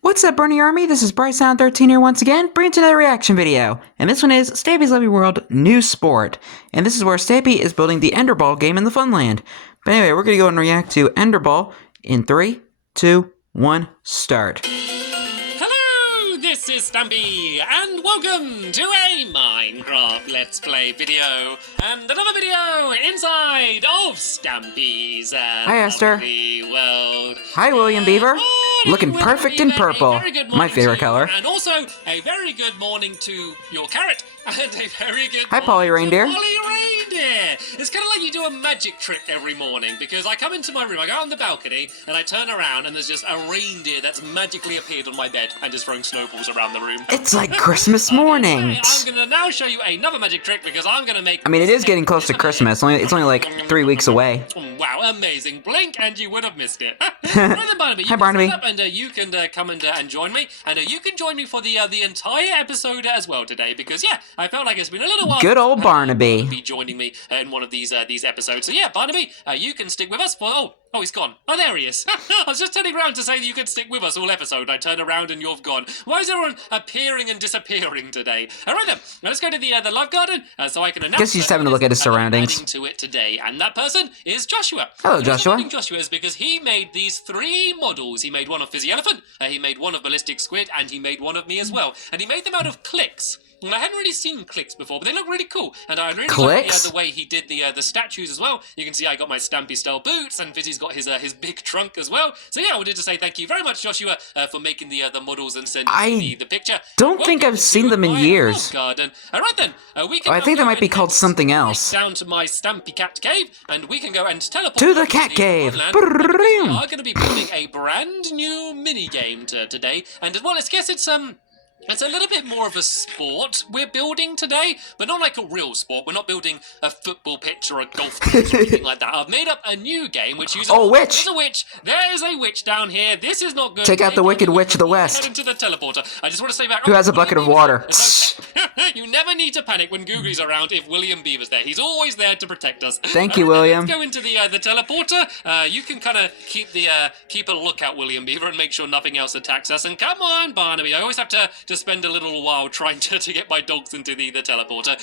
What's up, Bernie Army? This is BryceAllen13 here once again, bringing to another reaction video. And this one is Stampy's Lovely World New Sport. And this is where Stampy is building the Ender Ball game in the Funland. But anyway, we're going to go and react to Ender Ball in 3, 2, 1, start. Hello, this is Stampy, and welcome to a Minecraft Let's Play video, and another video inside of Stampy's Hi, Esther. Lovely World. Hi, William Beaver. Looking William perfect in Beaver, purple. a very good My morning favorite to you, color. And also, a very good morning to your carrot, and a very good Hi, morning Polly to Reindeer. Polly Reindeer. It's kind of like you do a magic trick every morning, because I come into my room, I go out on the balcony, and I turn around, and there's just a reindeer that's magically appeared on my bed and just throwing snowballs around the room. It's like Christmas morning. I'm going to now show you another magic trick, because I'm going to make... I mean, it is getting close to Christmas. It's only like 3 weeks away. Wow, amazing. Blink and you would have missed it. Right then, Barnaby. Hi, Barnaby. And you can come and join me. And you can join me for the entire episode as well today, because, yeah, I felt like it's been a little while. Good old Barnaby. Be joining me in one of these episodes. So, yeah, Barnaby, you can stick with us for... Oh, he's gone. Oh, there he is. I was just turning around to say that you could stick with us all episode. I turn around and you've gone. Why is everyone appearing and disappearing today? All right, then. Now let's go to the love garden so I can announce... Guess he's just having a look at his surroundings. Adding to it today, and that person is Joshua. Hello, Joshua. The reason I'm Joshua is because he made these 3 models. He made one of Fizzy Elephant, he made one of Ballistic Squid, and he made one of me as well. And he made them out of clicks. And I hadn't really seen clicks before, but they look really cool. And I really like the way he did the statues as well. You can see I got my Stampy style boots, and Fizzy's got his big trunk as well. So yeah, I wanted to say thank you very much, Joshua, for making the models and sending me the picture. Don't think I've seen them in years. Garden. All right then, we can. I think they might be called something else. Down to my Stampy cat cave, and we can go and teleport to the cat cave. We are going to be building a brand new mini game today, and well, let's guess it's a little bit more of a sport we're building today, but not like a real sport. We're not building a football pitch or a golf pitch or anything like that. I've made up a new game which uses... Oh, witch! There's a witch! There is a witch down here. This is not good. Take out the wicked witch of the west. Head into the teleporter. I just want to say back... Who has a bucket of water? It's okay. You never need to panic when Googly's around if William Beaver's there. He's always there to protect us. Thank you, William. Let's go into the teleporter. You can kind of keep a lookout, William Beaver, and make sure nothing else attacks us. And come on, Barnaby. I always have to spend a little while trying to get my dogs into the teleporter.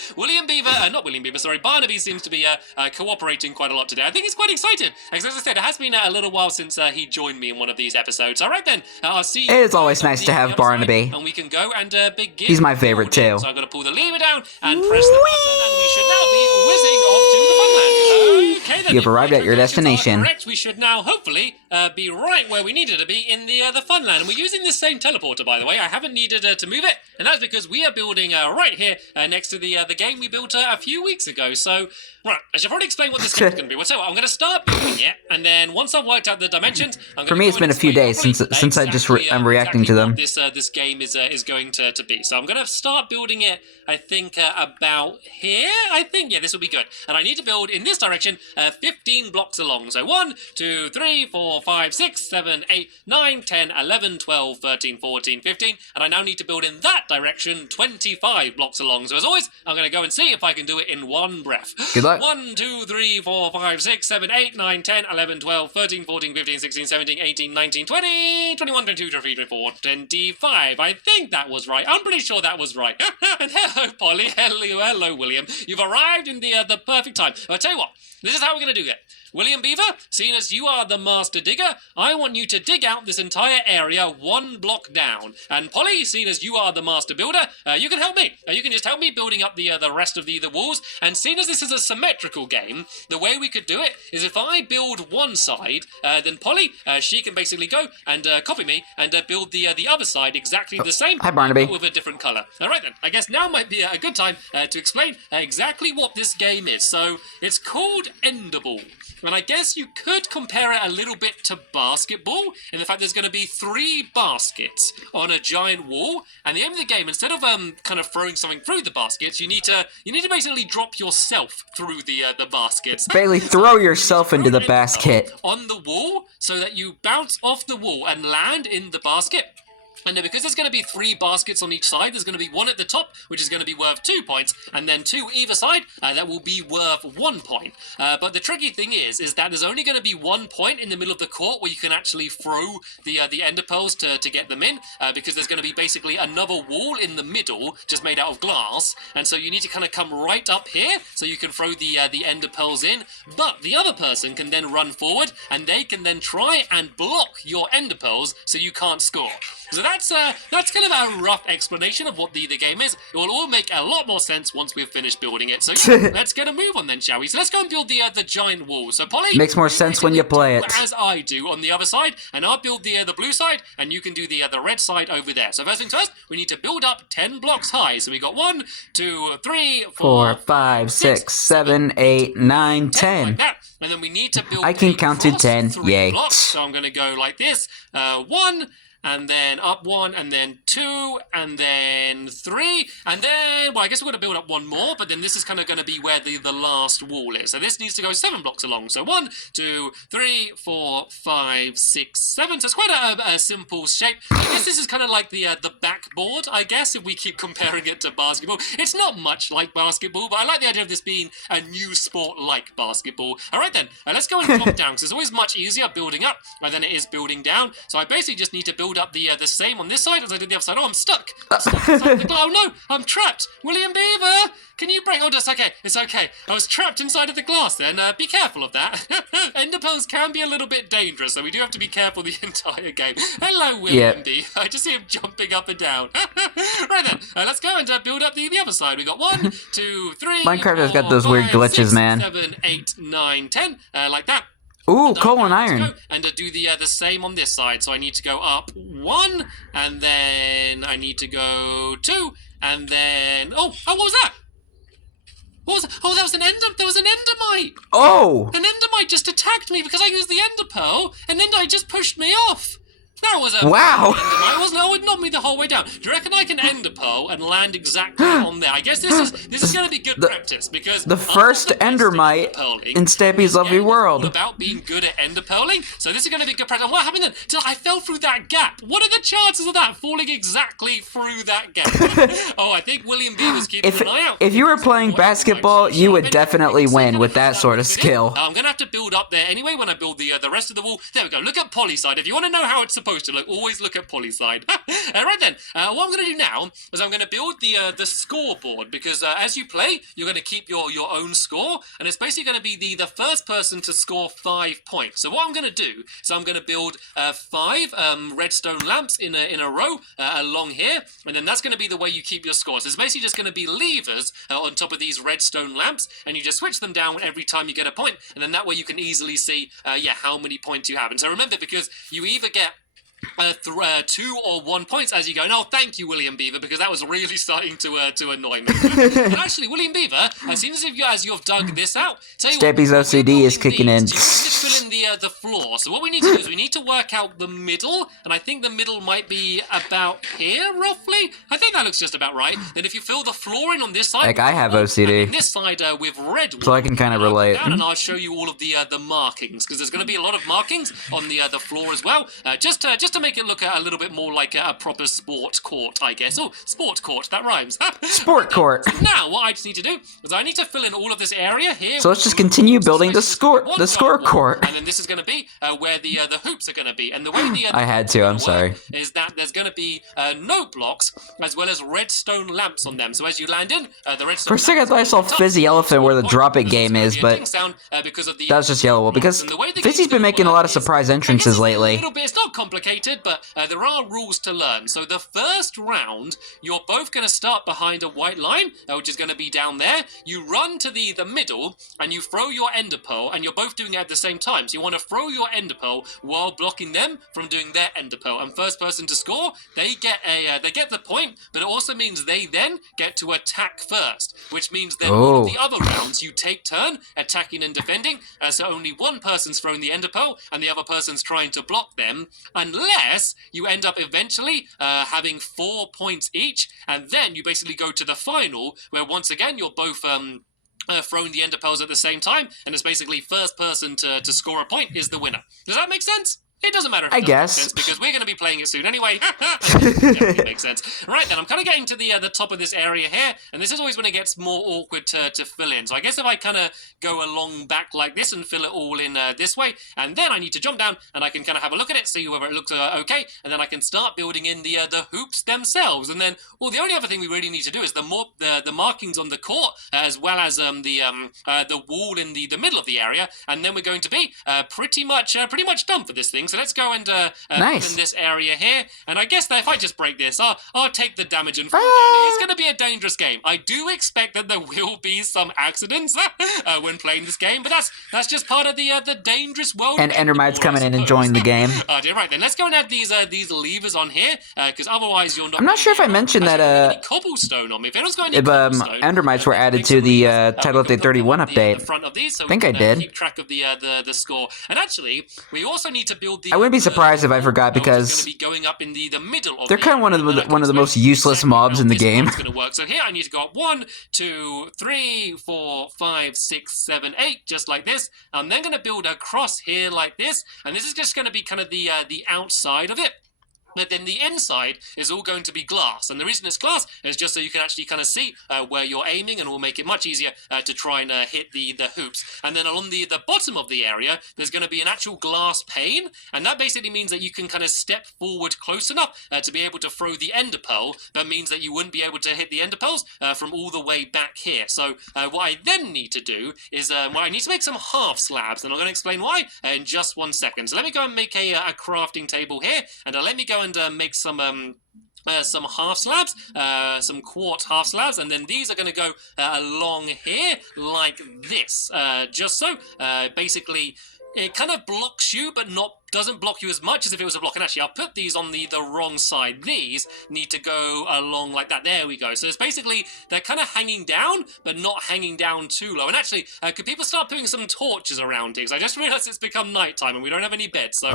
Barnaby seems to be cooperating quite a lot today. I think he's quite excited. As I said, it has been a little while since he joined me in one of these episodes. All right then, I'll see you. It is always nice to have Barnaby. And we can go and begin. He's my favorite too. So I'm going to pull the lever down and press the button, and we should now be whizzing off to the funland. Okay then. You've arrived at your destination. Correct. We should now hopefully be right where we needed to be in the funland. And we're using this same teleporter, by the way. I haven't needed to move it, and that's because we are building right here next to the game we built a few weeks ago. So, right, I should probably explain what this game is going to be. So I'm going to start building it, and then once I've worked out the dimensions, I'm for me it's been a few days since I'm reacting to them. This game is going to be. So I'm going to start building it. I think about here. Yeah, this will be good. And I need to build in this direction 15 blocks along. So 1, 2, 3, 4, 5, 6, 7, 8, 9, 10, 11, 12, 13, 14, 15, and I now need to build in that direction 25 blocks along. So as always, I'm going to go and see if I can do it in one breath. Good luck. 1, 2, 3, 4, 5, 6, 7, 8, 9, 10, 11, 12, 13, 14, 15, 16, 17, 18, 19, 20, 21, 22, 23, 24, 25. I think that was right. I'm pretty sure that was right. And hello, Polly. Hello, William. You've arrived in the perfect time. I'll tell you what. This is how we're going to do it. William Beaver, seeing as you are the master digger, I want you to dig out this entire area 1 block down. And Polly, seeing as you are the master builder, you can help me. You can just help me building up the rest of the walls. And seeing as this is a symmetrical game, the way we could do it is if I build one side, then Polly, she can basically go and copy me and build the other side exactly the same. Hi, Barnaby. But with a different colour. All right then, I guess now might be a good time to explain exactly what this game is. So it's called Ender Ball. And I guess you could compare it a little bit to basketball, in the fact there's going to be 3 baskets on a giant wall, and the aim of the game, instead of kind of throwing something through the baskets, you need to basically drop yourself through the baskets. Basically, throw yourself into the basket on the wall, so that you bounce off the wall and land in the basket. And then because there's going to be 3 baskets on each side, there's going to be 1 at the top, which is going to be worth 2 points, and then 2 either side, that will be worth 1 point. But the tricky thing is that there's only going to be 1 point in the middle of the court where you can actually throw the ender pearls to get them in, because there's going to be basically another wall in the middle, just made out of glass, and so you need to kind of come right up here so you can throw the ender pearls in, but the other person can then run forward, and they can then try and block your ender pearls so you can't score. So that's kind of a rough explanation of what the game is. It will all make a lot more sense once we've finished building it. So yeah, let's get a move on then, shall we? So let's go and build the giant wall. So Polly, Makes more sense when you play it. as I do on the other side, and I'll build the blue side, and you can do the red side over there. So first things first, we need to build up 10 blocks high. So we got 1, 2, 3, 4, 5, 6, 7, 8, 9, 10. Like that. And then we need to build I can a count to cross 10. 3 Yay. blocks. So I'm going to go like this. 1, and then up 1, and then 2, and then 3, and then, well, I guess we're going to build up 1 more, but then this is kind of going to be where the last wall is. So this needs to go 7 blocks along. So 1, 2, 3, 4, 5, 6, 7. So it's quite a simple shape. I guess this is kind of like the backboard, I guess, if we keep comparing it to basketball. It's not much like basketball, but I like the idea of this being a new sport like basketball. All right, then, let's go and drop down, because it's always much easier building up than it is building down. So I basically just need to build up the same on this side as I did the other side. Oh, I'm stuck. I'm stuck inside the glass. Oh no, I'm trapped. William Beaver, can you break? Oh, that's okay. It's okay. I was trapped inside of the glass then. Be careful of that. Ender pearls can be a little bit dangerous, so we do have to be careful the entire game. Hello, William Beaver. I just see him jumping up and down. Right then, let's go and build up the other side. We got 1, 2, 3. Minecraft has 4, got those weird 5, glitches, 6, man. 7, 8, 9, 10, like that. Ooh, coal and iron. And do the same on this side. So I need to go up 1, and then I need to go 2, and then what was that? What was that? Oh, that was an there was an endermite. Oh! An endermite just attacked me because I used the ender pearl, and then it just pushed me off. That was a wow. Endermite, wasn't it? Oh, it knocked me the whole way down. Do you reckon I can ender pearl and land exactly on there? I guess this is going to be good practice, because the first endermite in Stampy's lovely world. About being good at ender pearling, so this is going to be good practice. And what happened then? I fell through that gap. What are the chances of that falling exactly through that gap? Oh, I think William B was keeping an eye out. If you were playing basketball, you would definitely win with that sort of skill. I'm going to have to build up there anyway when I build the rest of the wall. There we go. Look at Polly's side. If you want to know how it's supposed to look, always look at Polly's side. Right then, what I'm going to do now is I'm going to build the scoreboard, because as you play, you're going to keep your own score, and it's basically going to be the first person to score 5 points. So what I'm going to do is I'm going to build 5 redstone lamps in a row along here, and then that's going to be the way you keep your score. So it's basically just going to be levers on top of these redstone lamps, and you just switch them down every time you get a point, and then that way you can easily see how many points you have. And so remember, because you either get 2 or 1 points as you go. No, thank you, William Beaver, because that was really starting to annoy me. And actually, William Beaver, as soon as you've dug this out, Stampy's OCD is kicking in. You need to fill in the floor. So what we need to do is we need to work out the middle, and I think the middle might be about here, roughly. I think that looks just about right. Then if you fill the floor in on this side, like I have OCD, and this side with red wool, so I can kind of relate. And I'll show you all of the markings, because there's going to be a lot of markings on the floor as well, just to make it look a little bit more like a proper sport court, I guess. Oh, sport court, that rhymes. Sport court. Now, what I just need to do is I need to fill in all of this area here. So let's just continue building the score court. And then this is going to be where the hoops are going to be. And the way I had to, I'm sorry. Is that there's going to be note blocks as well as redstone lamps on them. So as you land in, the redstone. For a second, I thought I saw Fizzy Elephant where the drop it game is, but that's just yellow. Well, because Fizzy's been making a lot of surprise entrances lately. It's not complicated, but there are rules to learn. So the first round, you're both going to start behind a white line, which is going to be down there. You run to the middle, and you throw your ender pearl, and you're both doing it at the same time. So you want to throw your ender pearl while blocking them from doing their ender pearl. And first person to score, they get the point, but it also means they then get to attack first, which means then all of the other rounds you take turn attacking and defending. So only one person's throwing the ender pearl, and the other person's trying to block them, unless you end up eventually having 4 points each, and then you basically go to the final, where once again you're both throwing the ender pearls at the same time, and it's basically first person to score a point is the winner. Does that make sense? It doesn't matter if it I doesn't make guess. sense, because we're going to be playing it soon anyway. Definitely makes sense. Right then, I'm kind of getting to the top of this area here, and this is always when it gets more awkward to fill in. So I guess if I kind of go along back like this and fill it all in this way, and then I need to jump down, and I can kind of have a look at it, see whether it looks okay, and then I can start building in the hoops themselves. And then, well, the only other thing we really need to do is the markings on the court, as well as the wall in the middle of the area, and then we're going to be pretty much done for this thing. So let's go and Nice. in this area here, and I guess that if I just break this, I'll take the damage and fall down. It's going to be a dangerous game. I do expect that there will be some accidents when playing this game, but that's just part of the dangerous world. And Endermite's coming in and enjoying the game. Oh dear, right then, let's go and add these levers on here, because otherwise you're not. I'm not sure if I mentioned that cobblestone on me. If anyone's got any cobblestone, Endermites were added to the Title Update 31 update. The front of these, so I think I did. Keep track of the score. And actually, we also need to build the. I wouldn't be surprised if I forgot, because be going up in the middle of they're kind of one of the most useless mobs in the game. It's going to work. So here I need to go up 1, 2, 3, 4, 5, 6, 7, 8, just like this. I'm then going to build a cross here like this, and this is just going to be kind of the outside of it. But then the inside is all going to be glass. And the reason it's glass is just so you can actually kind of see where you're aiming, and will make it much easier to try and hit the hoops. And then along the bottom of the area, there's going to be an actual glass pane. And that basically means that you can kind of step forward close enough to be able to throw the ender pearl. That means that you wouldn't be able to hit the ender pearls from all the way back here. So what I then need to do is I need to make some half slabs. And I'm going to explain why in just 1 second. So let me go and make a crafting table here. And let me go and make some half slabs, some quartz half slabs, and then these are going to go along here like this, just so basically it kind of blocks you, but doesn't block you as much as if it was a block. And actually, I'll put these on the wrong side. These need to go along like that. There we go. So it's basically, they're kind of hanging down, but not hanging down too low. And actually, could people start putting some torches around here? Because I just realized it's become nighttime and we don't have any beds. So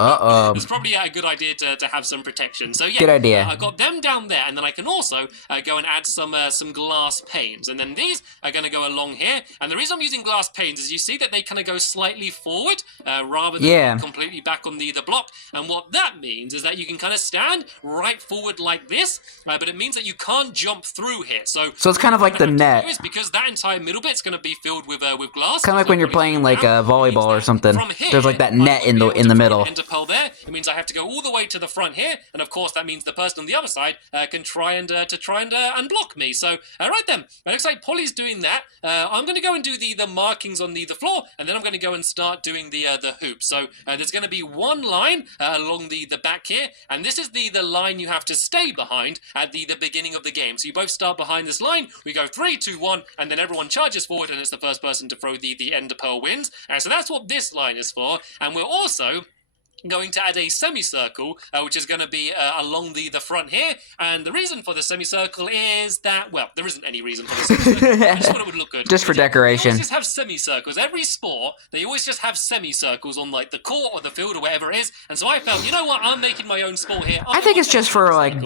it's probably a good idea to have some protection. So yeah, good idea. I've got them down there, and then I can also go and add some glass panes. And then these are going to go along here. And the reason I'm using glass panes is you see that they kind of go slightly forward rather than completely back on the block. And what that means is that you can kind of stand right forward like this, but it means that you can't jump through here. So it's kind of like the net. Because that entire middle bit's going to be filled with glass. Kind of like when you're playing like a volleyball or something. There's like that net in the middle. There. It means I have to go all the way to the front here, and of course that means the person on the other side can try and unblock me. So right then, it looks like Polly's doing that. I'm going to go and do the markings on the floor, and then I'm going to go and start doing the hoops. So there's going to be one line along the back here, and this is the line you have to stay behind at the beginning of the game. So you both start behind this line, we go 3, 2, 1, and then everyone charges forward, and it's the first person to throw the ender pearl wins. And so that's what this line is for. And we're also going to add a semicircle, which is going to be along the front here. And the reason for the semicircle is that, well, there isn't any reason for the semicircle. I just thought it would look good. Just for decoration. They always just have semicircles. Every sport, they always just have semicircles on like the court or the field or wherever it is. And so I felt, you know what, I'm making my own sport here. I think it's just for like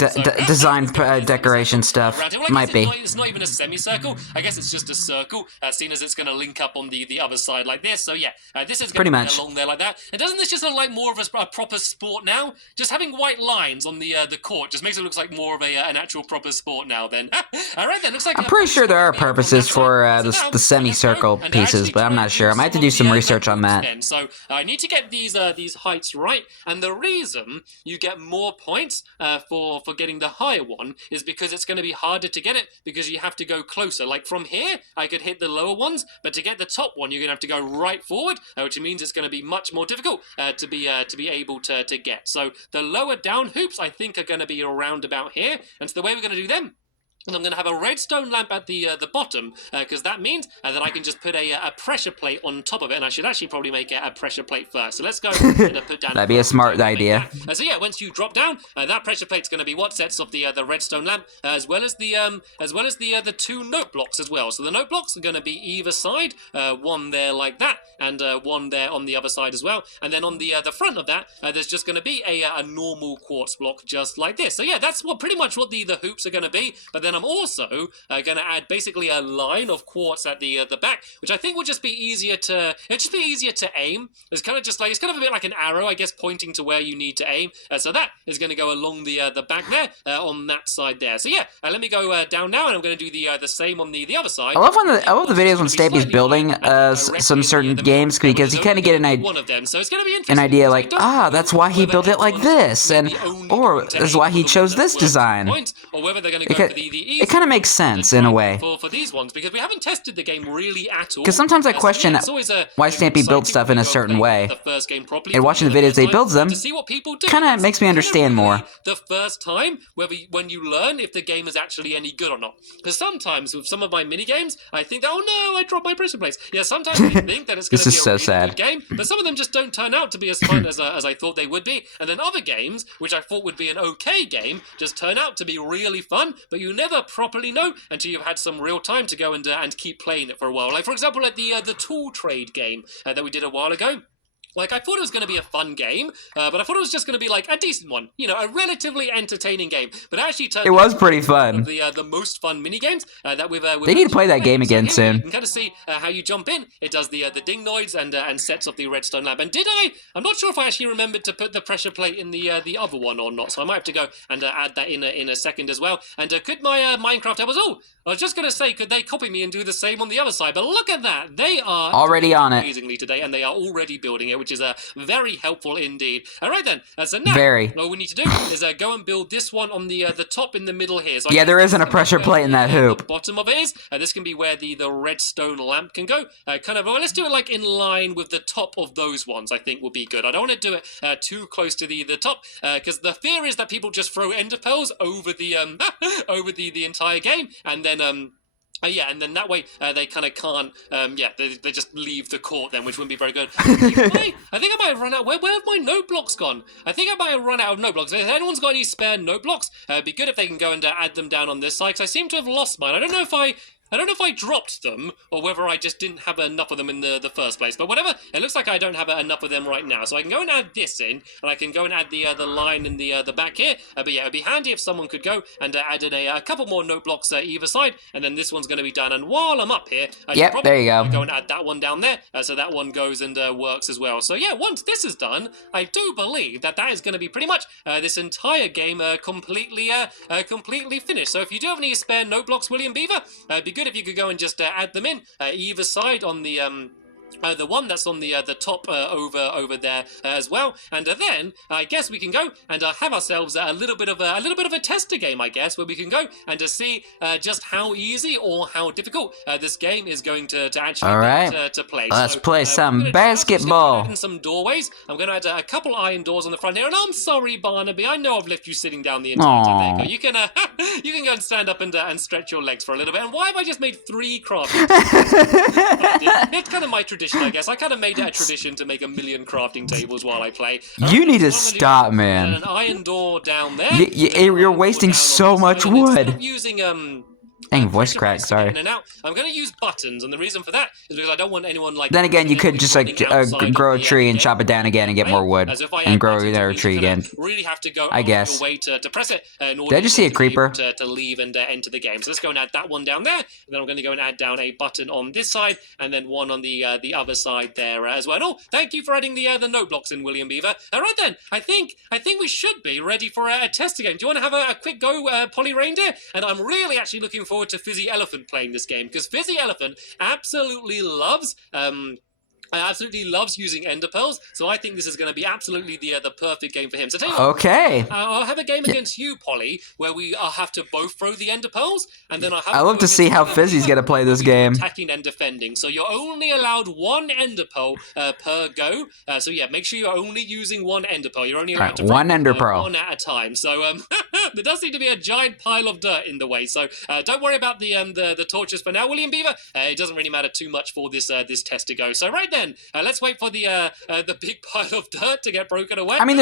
design decoration stuff. Well, might be. It's not even a semicircle. I guess it's just a circle, seeing as it's going to link up on the other side like this. So yeah, this is going to be along there like that. And doesn't this just look like more of a proper sport now? Just having white lines on the court just makes it look like more of an actual proper sport now then. All right then, looks like... I'm pretty sure there are purposes for the semicircle pieces, but I'm not sure. I might have to do some research on that. So I need to get these heights right, and the reason you get more points for getting the higher one is because it's going to be harder to get it, because you have to go closer. Like from here, I could hit the lower ones, but to get the top one, you're going to have to go right forward, which means it's going to be much more difficult to be able to get. So the lower down hoops, I think, are going to be around about here, and so the way we're going to do them, and I'm going to have a redstone lamp at the bottom, because that means that I can just put a pressure plate on top of it, and I should actually probably make a pressure plate first. So let's go and put down... That'd be a smart idea. So yeah, once you drop down, that pressure plate's going to be what sets off the redstone lamp, as well as the 2 note blocks as well. So the note blocks are going to be either side, one there like that, and one there on the other side as well. And then on the front of that, there's just going to be a normal quartz block just like this. So yeah, that's pretty much what the hoops are going to be. But then then I'm also going to add basically a line of quartz at the back, which I think will just be easier to aim. It's kind of a bit like an arrow, I guess, pointing to where you need to aim. So that is going to go along the back there on that side there. So yeah, let me go down now, and I'm going to do the same on the other side. I love the videos when Stampy's building some certain games, because you kind of get an idea like, that's why he built it like this, or this is why he chose this design. It kind of makes sense in a way. For these ones, because we haven't tested the game really at all. Because sometimes I question why Stampy builds stuff in a certain way, and watching the videos they build them kind of makes me understand more. The first time, when you learn if the game is actually any good or not. Because sometimes with some of my mini games, I think that, oh no, I dropped my pressure plates. Yeah, sometimes I think that it's going to be a really good game, but some of them just don't turn out to be as fun as I thought they would be. And then other games, which I thought would be an okay game, just turn out to be really fun, but you never properly know until you've had some real time to go and keep playing it for a while. Like, for example, like the tool trade game that we did a while ago. Like, I thought it was going to be a fun game, but I thought it was just going to be, like, a decent one. You know, a relatively entertaining game. But actually turned out... It was pretty fun. The most fun mini-games that we've they need to play that game again soon. You can kind of see how you jump in. It does the ding-noids and sets off the redstone lamp. And I'm not sure if I actually remembered to put the pressure plate in the other one or not, so I might have to go and add that in a second as well. And could my Minecraft helpers... Oh, I was just going to say, could they copy me and do the same on the other side? But look at that. They are... already on it. Amazingly today, and they are already building it, which is very helpful indeed. All right then, so now all we need to do is go and build this one on the top in the middle here. So yeah, there isn't a pressure plate in that hoop. The bottom of it is. This can be where the redstone lamp can go. Well, let's do it like in line with the top of those ones. I think would be good. I don't want to do it too close to the top, because the fear is that people just throw ender pearls over the over the entire game, and then yeah, and then that way they kind of can't, they just leave the court then, which wouldn't be very good. I think I might have run out. Where have my note blocks gone? I think I might have run out of note blocks. If anyone's got any spare note blocks, it'd be good if they can go and add them down on this side, because I seem to have lost mine. I don't know if I dropped them, or whether I just didn't have enough of them in the first place. But whatever, it looks like I don't have enough of them right now. So I can go and add this in, and I can go and add the line in the back here. But yeah, it'd be handy if someone could go and add in a couple more note blocks either side, and then this one's going to be done. And while I'm up here, I can probably there you go and add that one down there, so that one goes and works as well. So yeah, once this is done, I do believe that is going to be pretty much this entire game completely finished. So if you do have any spare note blocks, William Beaver, it'd be good if you could go and just add them in either side on the one that's on the top over there as well, and then I guess we can go and have ourselves a little bit of a tester game, I guess, where we can go and see just how easy or how difficult this game is going to actually get to play. Let's play some basketball. In some doorways, I'm going to add a couple iron doors on the front here, and I'm sorry, Barnaby, I know I've left you sitting down the entire time. There you go. You can go and stand up and stretch your legs for a little bit. And why have I just made 3 crafting tables? It's kind of my tradition, I guess. I kind of made it a tradition to make 1 million crafting tables while I play. You need to stop, man. An iron door down there. You're wasting so much wood. Instead of using Dang, voice crack, sorry. In and out, I'm going to use buttons, and the reason for that is because I don't want anyone like... Then again, you could just like grow a tree and chop it down again and get more wood, and grow another tree again. Really have to go I guess. Your way to press it in order Did I just see a creeper? To leave and enter the game. So let's go and add that one down there, and then I'm going to go and add down a button on this side, and then one on the other side there as well. Oh, thank you for adding the note blocks in, William Beaver. All right then, I think we should be ready for a test again. Do you want to have a quick go, Polly Reindeer? And I'm really actually looking forward to Fizzy Elephant playing this game, because Fizzy Elephant absolutely loves using ender pearls, so I think this is going to be absolutely the perfect game for him. So tell you what, okay, I'll have a game against you, Polly, where we have to both throw the ender pearls, and then I love to see how Fizzy's going to play this game. Attacking and defending, so you're only allowed 1 ender pearl per go. So yeah, make sure you're only using 1 ender pearl. You're only allowed to throw 1 ender pearl, 1 at a time. So there does seem to be a giant pile of dirt in the way. So don't worry about the torches for now, William Beaver. It doesn't really matter too much for this test to go. So right then. Let's wait for the big pile of dirt to get broken away. I mean,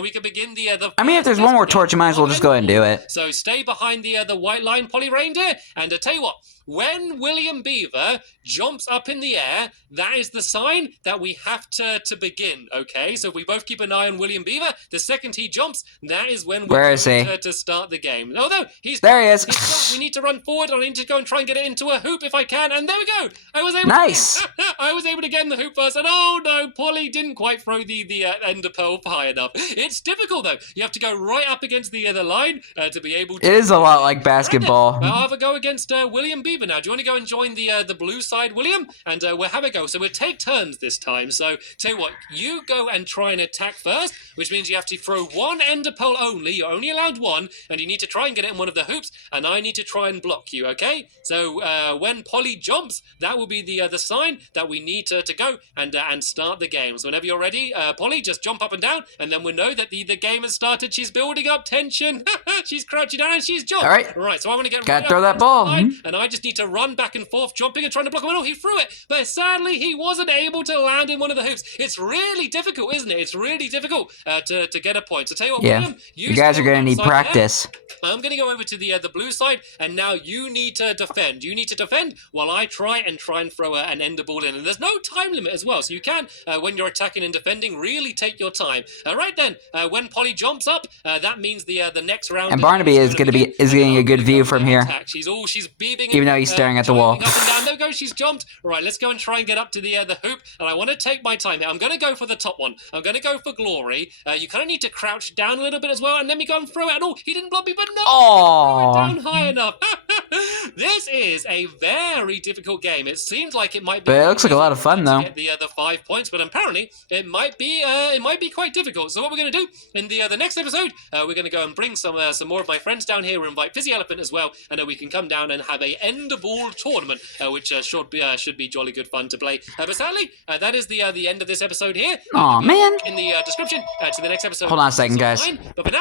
we can begin the. I mean, if there's one more torch, you might as well just go ahead and do it. So stay behind the white line, Polly Reindeer, and tell you what. when William Beaver jumps up in the air, that is the sign that we have to begin, okay? So if we both keep an eye on William Beaver, the second he jumps, that is when we're going to start the game. Oh, no, there he is. He's jumped. We need to run forward. I need to go and try and get it into a hoop if I can, and there we go. I was able I was able to get in the hoop first, and oh no, Polly didn't quite throw the ender pearl high enough. It's difficult though. You have to go right up against the line to be able to... It is a lot like basketball. I'll have a go against William Beaver now. Do you want to go and join the blue side, William? And we'll have a go. So we'll take turns this time. So tell you what, you go and try and attack first, which means you have to throw one ender pearl only. You're only allowed one, and you need to try and get it in one of the hoops, and I need to try and block you, okay? So when Polly jumps, that will be the sign that we need to go and start the game. So whenever you're ready, Polly, just jump up and down, and then we'll know that the game has started. She's building up tension. She's crouching down, and she's jumped. All right. Right, so I want to get Gotta throw that ball. And I just need to run back and forth, jumping and trying to block him. Oh, he threw it, but sadly, he wasn't able to land in one of the hoops. It's really difficult, isn't it? It's really difficult to get a point. So tell you what, William, you guys are going to need practice. I'm going to go over to the blue side, and now you need to defend. You need to defend while I try and throw an ender ball in. And there's no time limit as well, so you can, when you're attacking and defending, really take your time. Right then, when Polly jumps up, that means the next round. And Barnaby is getting a good view from here. She's beeping, even though he's staring at the wall. Up and down. There we go. She's jumped. All right, let's go and try and get up to the hoop. And I want to take my time here. I'm going to go for the top one. I'm going to go for Glory. You kind of need to crouch down a little bit as well, and let me go and throw it. And oh, he didn't block me, but no, throw it down high enough. This is a very difficult game. It seems like it might be. But it looks like a lot of fun, though. Get the 5 points, but apparently it might be quite difficult. So what we're going to do in the next episode, we're going to go and bring some more of my friends down here. We'll invite BryceAllen13 as well, and we can come down and have a ender ball tournament, which should be jolly good fun to play. But sadly, that is the end of this episode here. Aw, man. In the description to the next episode. Hold on a second, guys. But for now,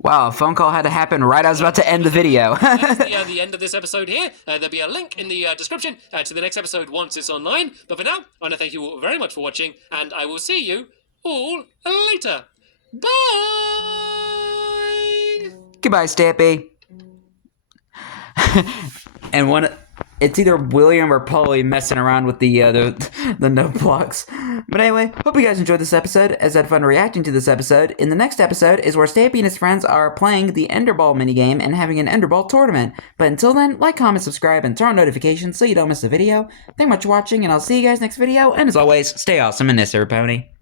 wow, a phone call had to happen right as I was about to end the video. that's the end of this episode here. There'll be a link in the description to the next episode once it's online. But for now, I want to thank you all very much for watching, and I will see you all later. Bye! Goodbye, Stampy. And it's either William or Polly messing around with the note blocks. But anyway, hope you guys enjoyed this episode, as I had fun reacting to this episode. In the next episode is where Stampy and his friends are playing the Enderball minigame and having an Enderball tournament. But until then, like, comment, subscribe, and turn on notifications so you don't miss a video. Thank you much for watching, and I'll see you guys next video. And as always, stay awesome in this, everybody.